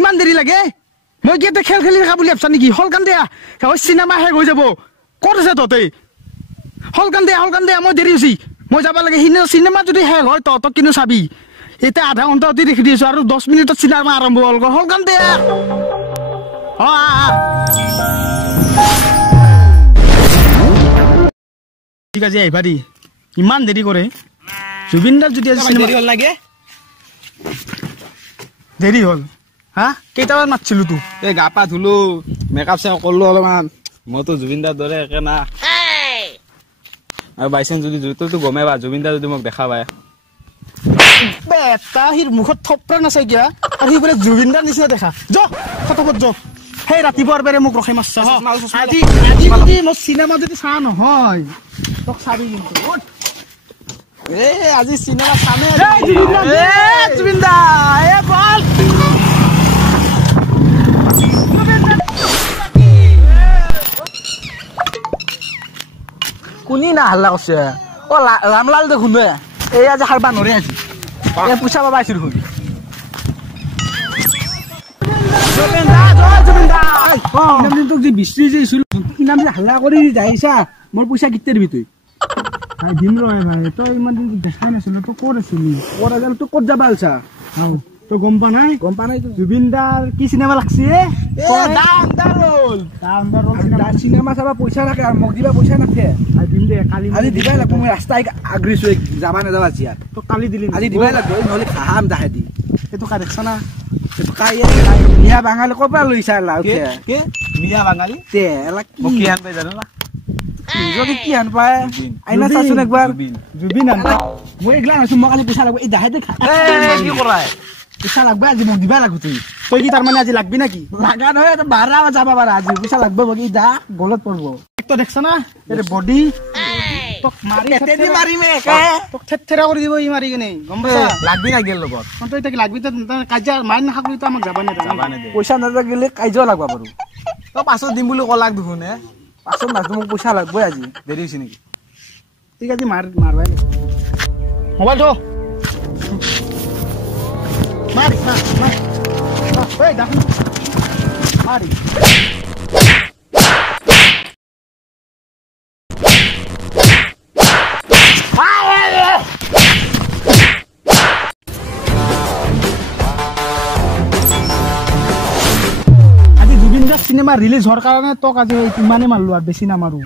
ইমান দেৰি লাগে মই কি এটা খেল খেলি থকা বুলি ভাবছা নেকি হল কান দিয়া চিনেমা শেষ হৈ যাব ক'ত আছে তহঁতে হল কান দিয়া মই দেৰি হৈছে মই যাব লাগে চিনেমা যদি শেষ হয় তহঁতক কিন্তু চাবি এতিয়া আধা ঘণ্টা অতি দেখি দিছো আৰু 10 মিনিটত চিনেমা আৰম্ভ হ'ল হল কান দিয়া ঠিক আছে আহিবা দি ইমান দেৰি কৰে জুবিন দাৰ যদি দেৰি হ'ল লাগে দেৰি হ'ল হা কেইটামান মাতছিলো তো এই গা পা ধুলো মেকআপ চেকআপ কৰিলো অলপমান মইতো জুবিন দাৰ দৰে একে না আৰু বাইচেন্স যদি তইতো গমেই পা জুবিন দা যদি মোক দেখা পায় বেটা হিৰ মুখত থপ্পা নাচাই কিয়া আৰু সি বোলে জুবিন দাৰ নিচিনা দেখা য ফটাফট য সেই ৰাতিপুৱাৰ বেৰে মোক ৰখাই মাৰছা আজি যদি মই চিনেমা যদি চা নহয় তোক চাবি কিন্তু আজি চিনেমা চামে জুবিন দা বল কোনি না হাল্লা করছে ও রামলাল দেখুন এই আজ হারবা নরে আছি এ পুষা বাবা আইছিল দেখুন জুবিন দা নাম তোক যে বিস্ত্রি যে ছিল কি নাম যে হাল্লা কৰি যাইছা মোৰ পইচা কিতে দিবি তুই ভাই দিম ৰ ভাই তই ইমান দিন দেখাই নাছিল তো ক'ত আছিলি ক'ত আছিল তো ক'ত যাবা আলছা তো গম পা নাই জুবিন দাৰ কি চিনেমা লাগছে Underworld চিনেমা চাবা পইচা থাকে আর মোক দিবা পইচা নাথে দিম দে কালি আজি দিবাই লাগব মই রাস্তায় আগ্রিছো যাবা না যাবা জিয়া তো কালি দিলি আজি দিবাই লাগব নহলে খাহাম দাহে দি এটো কা দেখছ না এটো কাই মিয়া বাঙালি কপা লইছা লাউতে কে মিয়া বাঙালি তে এলা কি কি আনবে জানো না যদি কি আন পায় আইনা চাচুন একবার জুবিন আন মই এগলা আছো মই কালি পইচা লাগব এই দাহে দে কি করায় পইচা লাগবে আজি মোক দিবা লাগব তুই কি তার মানে আজি লাগবি নাকি লাগা নহয় তো বারা যাবা বারা আজি পইসা লাগবে বগি দা গলত পড়বো তো দেখছ না এর বডি তোক মারি এতে দি মারিমে কে তোক থেথেরা কৰি দিব ই মারি কেনে গম পাছা লাগবি না গেল লগত তো এটা কি লাগবি তো কাজা মাইন না খাকলি তো আমাক যাবা না দে পইসা না গেলে কাইজো লাগবা পারু তো পাছত দিম বুলি কলাক দেখুন হে পাছত না মোক পইসা লাগবে আজি দেরি হইছে নেকি ঠিক আছে মারবাই মোবাইল তো মারি মার ওই দেখুন মারি সিনেমা রিলিজ হওয়ার কারণে তোক আজি ইমানে মারলো আর বেশি না মারু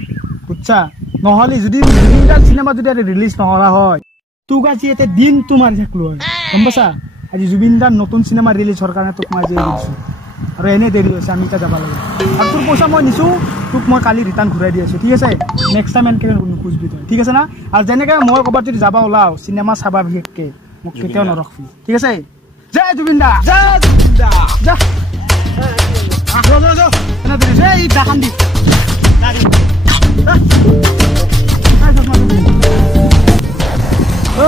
বুঝছা নহলে যদি জুবিনদার সিনেমা যদি রিলিজ নহরা হয় তোক আজি এতে দিন তোমার থাকলো হয় গম পাছা আজি জুবিনদার নতুন সিনেমা রিলিজ হওয়ার কারণে তোক মাজি দিছো আর এনে দেরি হইছে আমি তা যাবা লাগে আর তোর পয়সা মই নিছো তোক মই কালি রিটার্ন ঘুরাই দি আছো ঠিক আছে নেক্সট টাইম এনকে খুঁজবি তই ঠিক আছে না আর যেনেকে মই কবাত যদি যাবা ওলাও সিনেমা চাবা বিশেষকে মোক কেতিয়াও নৰখবি ঠিক আছে জয় জুবিনদা যা Go. Ana dele, ei, da handi. Dari.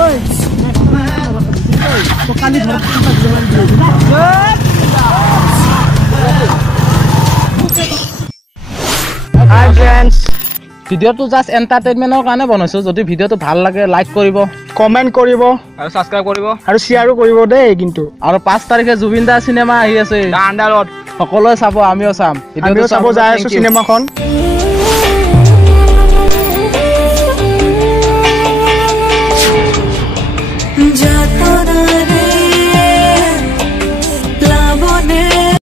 Oi. To kali dhar kita jalan dulu. Hi friends. ভিডিওটো জাস্ট এন্টাৰটেইনমেন্টৰ কাৰণে বনাইছো যদি ভিডিওটো ভাল লাগে লাইক কৰিব কমেন্ট কৰিব আৰু সাবস্ক্ৰাইব কৰিব আৰু শেয়াৰো কৰিব দেই কিন্তু আৰু 5 তাৰিখে জুবিন দা চিনেমা আহি আছে আন্ডাৰৱৰ্ল্ড সকলোৱে চাব আমিও চাম ভিডিওটো চাব যায় আছো চিনেমাখন